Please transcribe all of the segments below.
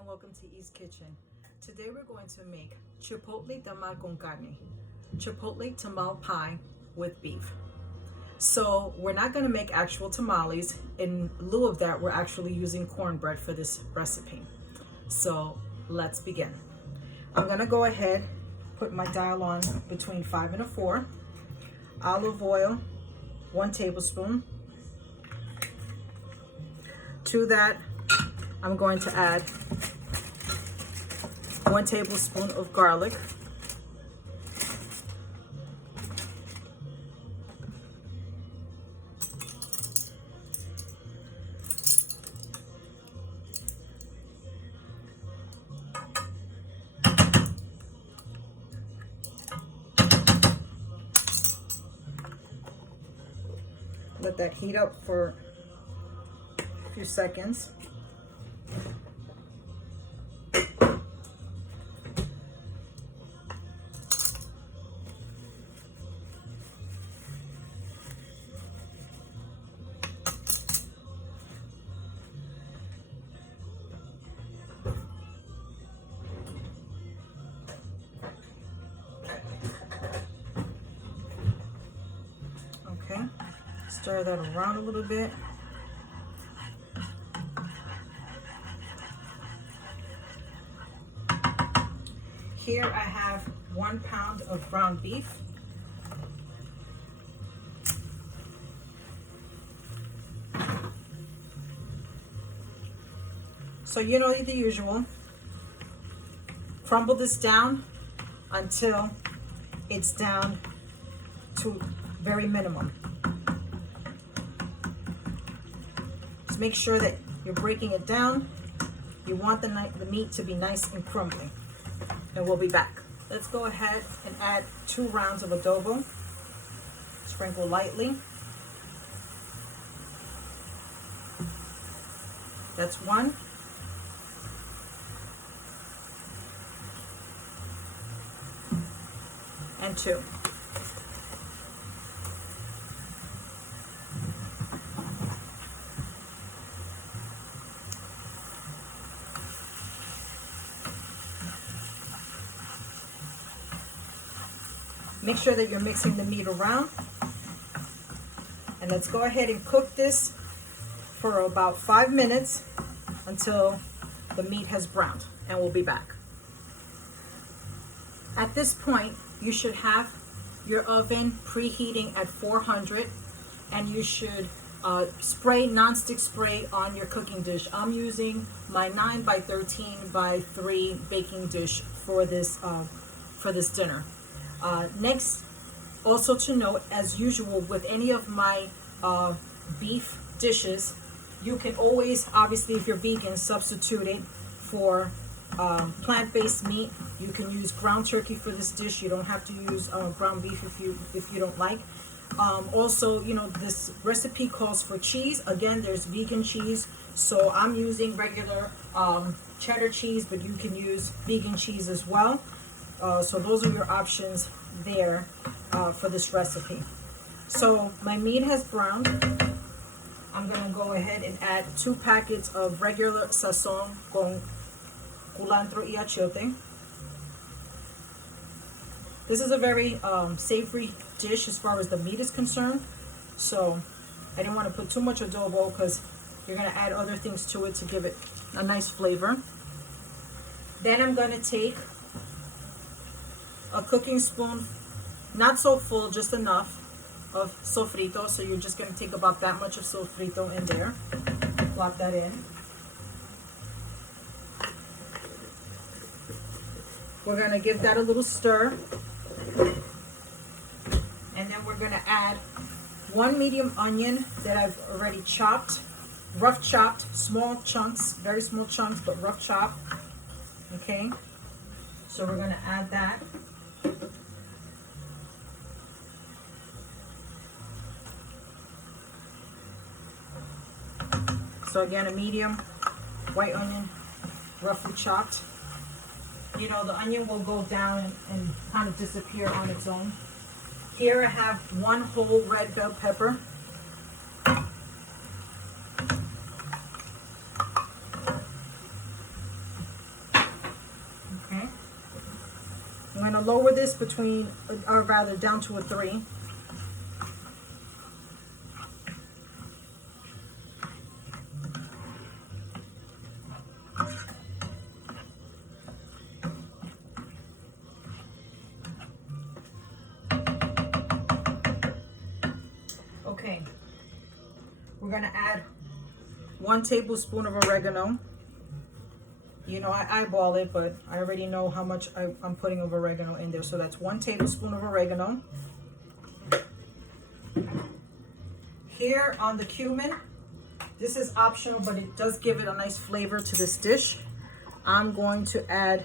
and welcome to East Kitchen. Today we're going to make Chipotle Tamale con Carne, Chipotle Tamale pie with beef. So we're not going to make actual tamales. In lieu of that, we're actually using cornbread for this recipe. So let's begin. I'm going to go ahead, put my dial on between 5 and 4. Olive oil, 1 tablespoon. To that, I'm going to add 1 tablespoon of garlic. Let that heat up for a few seconds. Okay, stir that around a little bit. Here I have 1 pound of ground beef. So you know the usual. Crumble this down until it's down to very minimum. Just make sure that you're breaking it down. You want the meat to be nice and crumbly. And we'll be back. Let's go ahead and add 2 rounds of adobo. Sprinkle lightly. That's 1. And 2. Make sure that you're mixing the meat around. And let's go ahead and cook this for about 5 minutes until the meat has browned, and we'll be back. At this point, you should have your oven preheating at 400, and you should spray nonstick spray on your cooking dish. I'm using my 9 by 13 by 3 baking dish for this dinner. Next, also to note, as usual with any of my beef dishes, you can always, obviously if you're vegan, substitute it for plant-based meat. You can use ground turkey for this dish. You don't have to use ground beef if you don't like. Also, you know, this recipe calls for cheese. Again, there's vegan cheese, so I'm using regular cheddar cheese, but you can use vegan cheese as well. So those are your options there for this recipe. So my meat has browned. I'm going to go ahead and add 2 packets of regular Sazon con Culantro y Achiote. This is a very savory dish as far as the meat is concerned. So I didn't want to put too much adobo because you're going to add other things to it to give it a nice flavor. Then I'm going to take a cooking spoon, not so full, just enough of Sofrito. So you're just going to take about that much of Sofrito in there. Plop that in. We're going to give that a little stir. And then we're going to add 1 medium onion that I've already chopped, rough chopped, small chunks, very small chunks, but rough chopped. Okay, so we're going to add that. So again, a medium white onion, roughly chopped. You know, the onion will go down and kind of disappear on its own. Here I have 1 whole red bell pepper. to lower this between, or rather down to a 3. Okay, we're going to add 1 tablespoon of oregano. You know, I eyeball it, but I already know how much I'm putting of oregano in there. So that's 1 tablespoon of oregano. Here on the cumin, this is optional, but it does give it a nice flavor to this dish. I'm going to add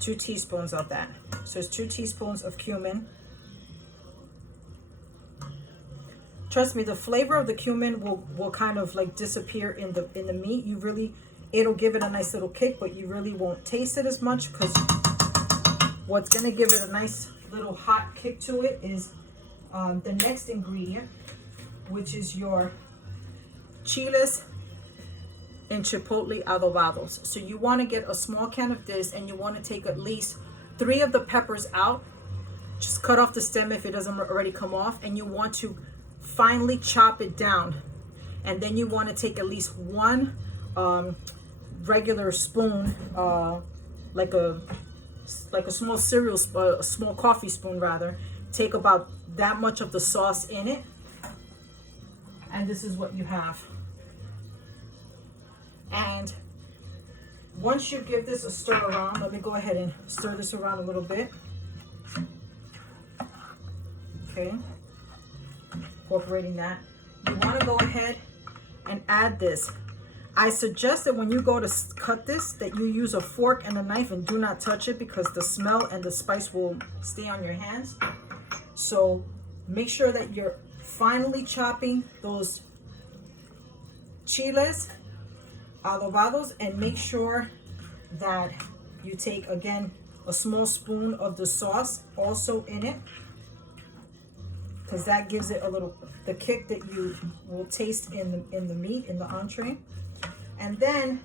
2 teaspoons of that. So it's 2 teaspoons of cumin. Trust me, the flavor of the cumin will kind of like disappear in the meat. It'll give it a nice little kick, but you really won't taste it as much, because what's gonna give it a nice little hot kick to it is the next ingredient, which is your Chiles and Chipotle Adobados. So you want to get a small can of this, and you want to take at least 3 of the peppers out. Just cut off the stem if it doesn't already come off, and you want to finely chop it down. And then you want to take at least 1 regular spoon, like a small cereal, a small coffee spoon rather. Take about that much of the sauce in it, and this is what you have. And once you give this a stir around, let me go ahead and stir this around a little bit. Okay, incorporating that. You want to go ahead and add this. I suggest that when you go to cut this, that you use a fork and a knife and do not touch it, because the smell and the spice will stay on your hands. So make sure that you're finely chopping those chiles adobados, and make sure that you take, again, a small spoon of the sauce also in it, because that gives it a little, the kick that you will taste in the meat, in the entree. And then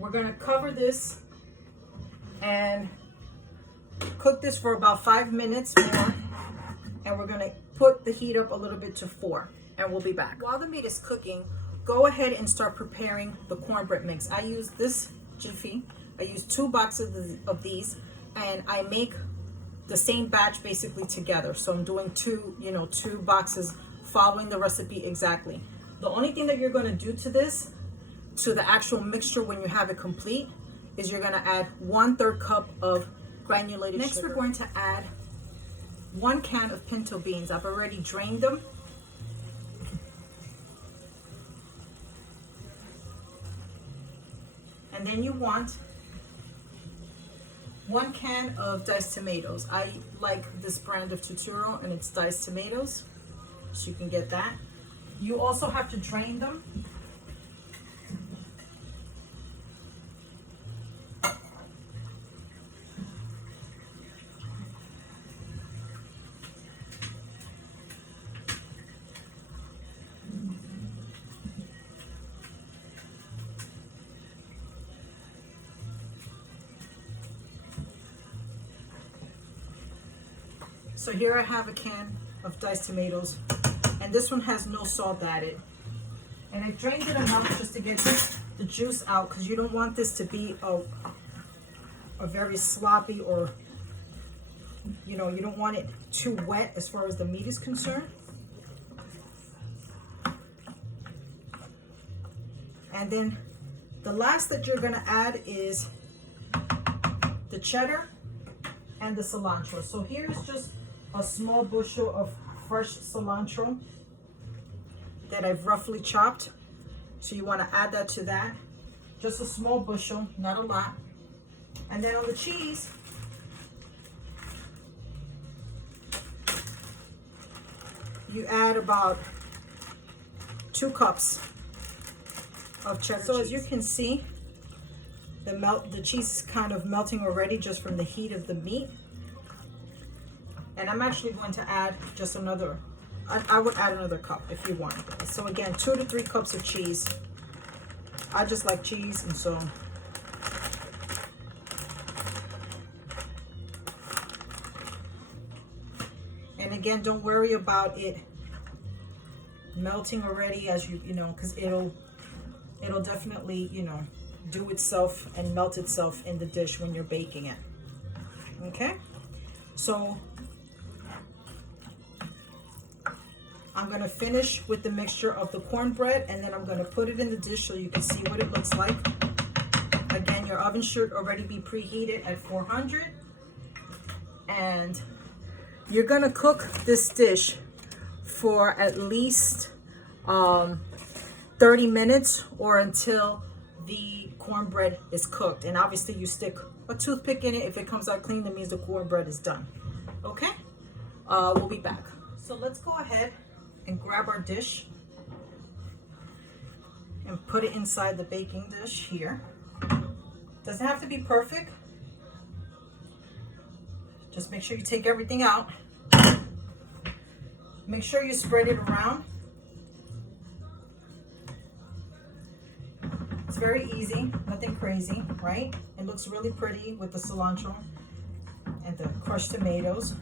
we're going to cover this and cook this for about 5 minutes more, and we're going to put the heat up a little bit to 4, and we'll be back. While the meat is cooking, go ahead and start preparing the cornbread mix. I use this Jiffy. I use 2 boxes of these, and I make the same batch basically together. So I'm doing 2 boxes, following the recipe exactly. The only thing that you're going to do to this, to the actual mixture when you have it complete, is you're going to add 1/3 cup of granulated sugar. Next, we're going to add 1 can of pinto beans. I've already drained them. And then you want 1 can of diced tomatoes. I like this brand of Tuturo, and it's diced tomatoes, so you can get that. You also have to drain them. So here I have a can of diced tomatoes, and this one has no salt added. And I drained it enough just to get the juice out, because you don't want this to be a very sloppy, or you don't want it too wet as far as the meat is concerned. And then the last that you're going to add is the cheddar and the cilantro. So here's just a small bushel of fresh cilantro that I've roughly chopped. So you want to add that to that. Just a small bushel, not a lot. And then on the cheese, you add about 2 cups of cheddar cheese. So as you can see, the cheese is kind of melting already just from the heat of the meat. And I'm actually going to add just another, I would add another cup if you want. So again, 2 to 3 cups of cheese. I just like cheese, and so and again, don't worry about it melting already, as you know, because it'll definitely, you know, do itself and melt itself in the dish when you're baking it. Okay, so I'm gonna finish with the mixture of the cornbread, and then I'm gonna put it in the dish so you can see what it looks like. Again, your oven should already be preheated at 400, and you're gonna cook this dish for at least 30 minutes or until the cornbread is cooked. And obviously you stick a toothpick in it. If it comes out clean, that means the cornbread is done. Okay, we'll be back. So let's go ahead and grab our dish and put it inside the baking dish here. Doesn't have to be perfect. Just make sure you take everything out. Make sure you spread it around. It's very easy, nothing crazy, right? It looks really pretty with the cilantro and the crushed tomatoes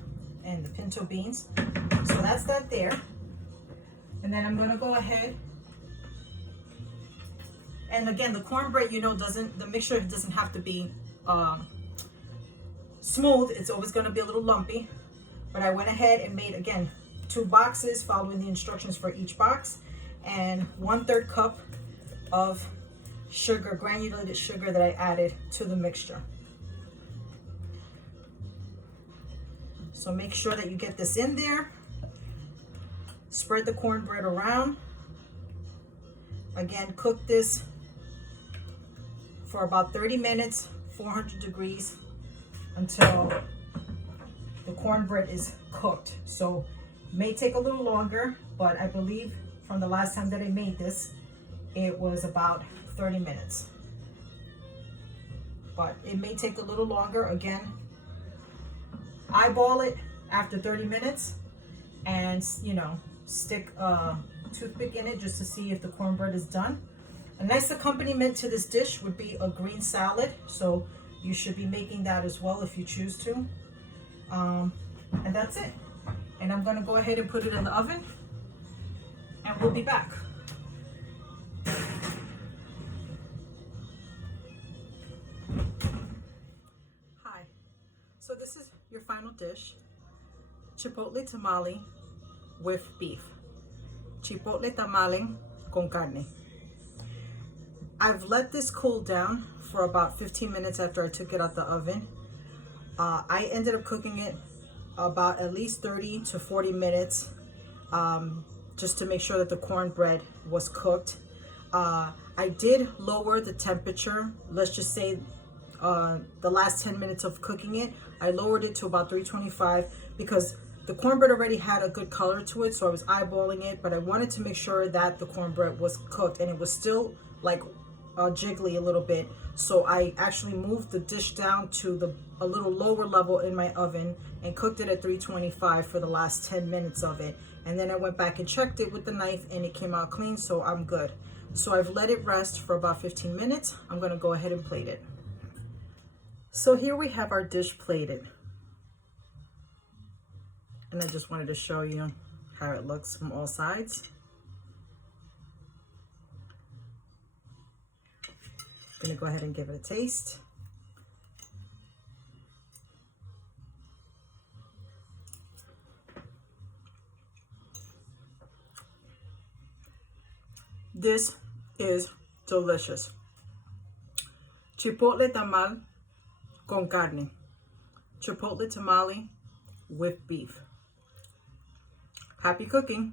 and the pinto beans. So that's that there. And then I'm gonna go ahead, and again, the cornbread, you know, the mixture doesn't have to be smooth. It's always gonna be a little lumpy. But I went ahead and made, again, 2 boxes, following the instructions for each box, and 1/3 cup of sugar, granulated sugar, that I added to the mixture. So make sure that you get this in there. Spread the cornbread around. Again, cook this for about 30 minutes, 400 degrees, until the cornbread is cooked. So it may take a little longer, but I believe from the last time that I made this, it was about 30 minutes. But it may take a little longer. Again, eyeball it after 30 minutes, and, you know, stick a toothpick in it just to see if the cornbread is done. A nice accompaniment to this dish would be a green salad, so you should be making that as well if you choose to. And that's it. And I'm gonna go ahead and put it in the oven, and we'll be back. Hi, so this is your final dish: Chipotle Tamale with beef. Chipotle Tamale con carne. I've let this cool down for about 15 minutes after I took it out the oven. I ended up cooking it about at least 30 to 40 minutes, just to make sure that the cornbread was cooked. I did lower the temperature. Let's just say the last 10 minutes of cooking it, I lowered it to about 325, because the cornbread already had a good color to it, so I was eyeballing it, but I wanted to make sure that the cornbread was cooked, and it was still like jiggly a little bit. So I actually moved the dish down to a little lower level in my oven and cooked it at 325 for the last 10 minutes of it. And then I went back and checked it with the knife, and it came out clean, so I'm good. So I've let it rest for about 15 minutes. I'm gonna go ahead and plate it. So here we have our dish plated. And I just wanted to show you how it looks from all sides. I'm gonna go ahead and give it a taste. This is delicious. Chipotle Tamale con carne. Chipotle tamale with beef. Happy cooking.